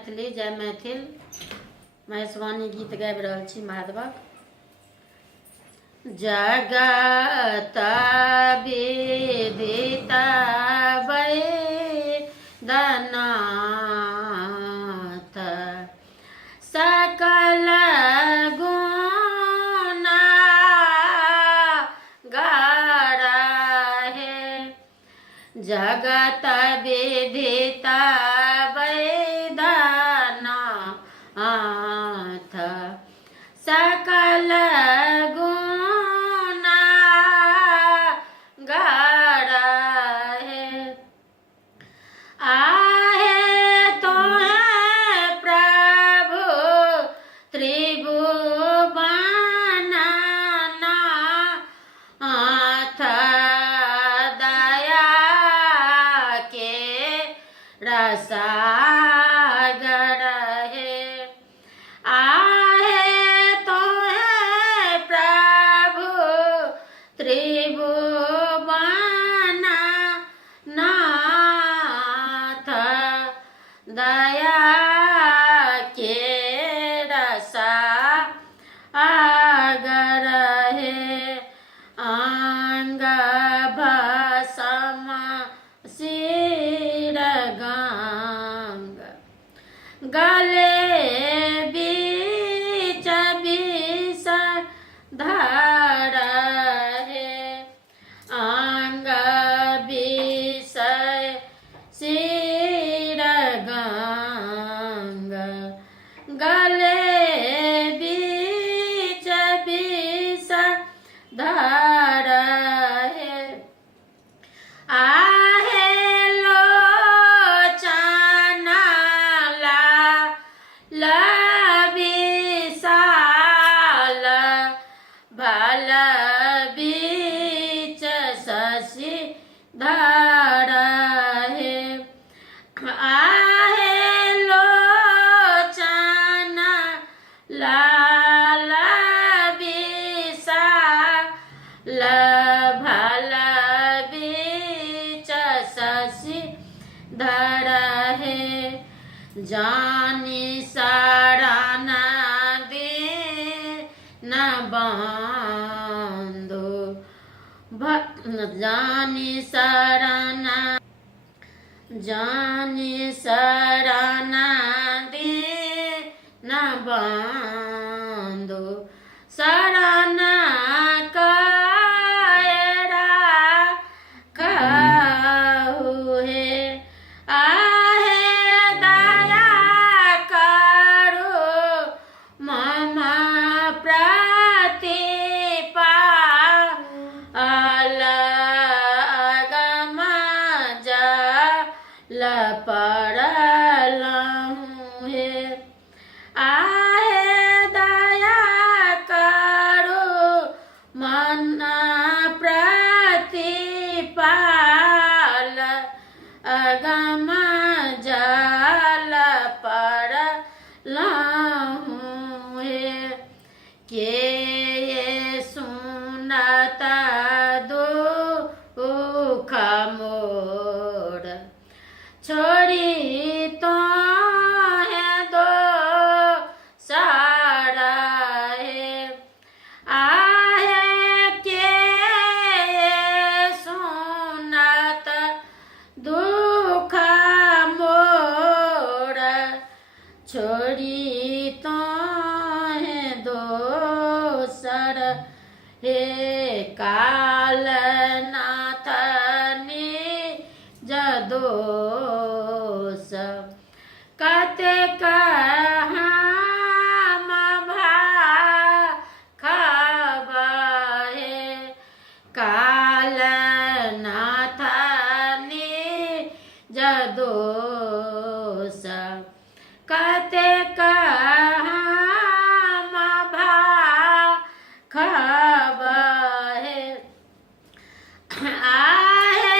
मैथिली, जय मैथिल। महेशवाणी गीत गाबि रहल छी महादेवक। जगत विदिता वैद्यनाथ, सकल गुणागारहे। जगत विदिता वैद्यनाथ, सकल गुणागारहे। आहे तो है प्रभु त्रिभुवननाथ, दया के रसागर है। आहे तो है प्रभु त्रिभुवननाथ, दया के रसागर है। अंग भस्म सिर गंग, गले बीच विष धर है। अंग विषय सिर गंग, गले बीच विष धर है। आहे लोचन लाल विशाल, भल बीच शशि धर है। आहे लोचन लाल विशाल, भल बीच शशि धर है। जानी शरण दीन बंधु, जानी शरण दीन बंधु, शरण कयरा कहु हे। आहे दया करो मम प्रतिपाल, अगम जल पड़लहु हे। आहे दया करो मन प्रतिपाल, अगम जल पड़लहु हे। के सुनत दुख मोर, छोड़ी तो है दो सारा है। आहे के सुनत दुख मोर, छोड़ी तो है दोसर हे। कालनाथ निज दोष, कतेक हम भाखबहे। कालनाथ निज दोष, कतेक हम भाखबहे। आहे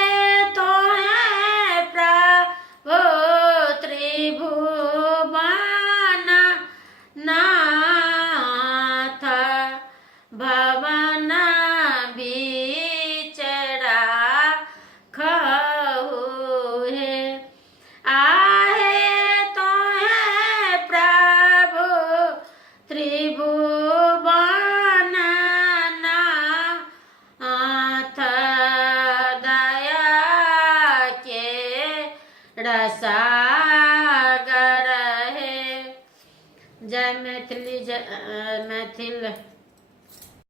तो है प्रभु त्रिभुवननाथ, भवन बीच राखहु हे। आहे तो है जय मैथिली, जय मैथिल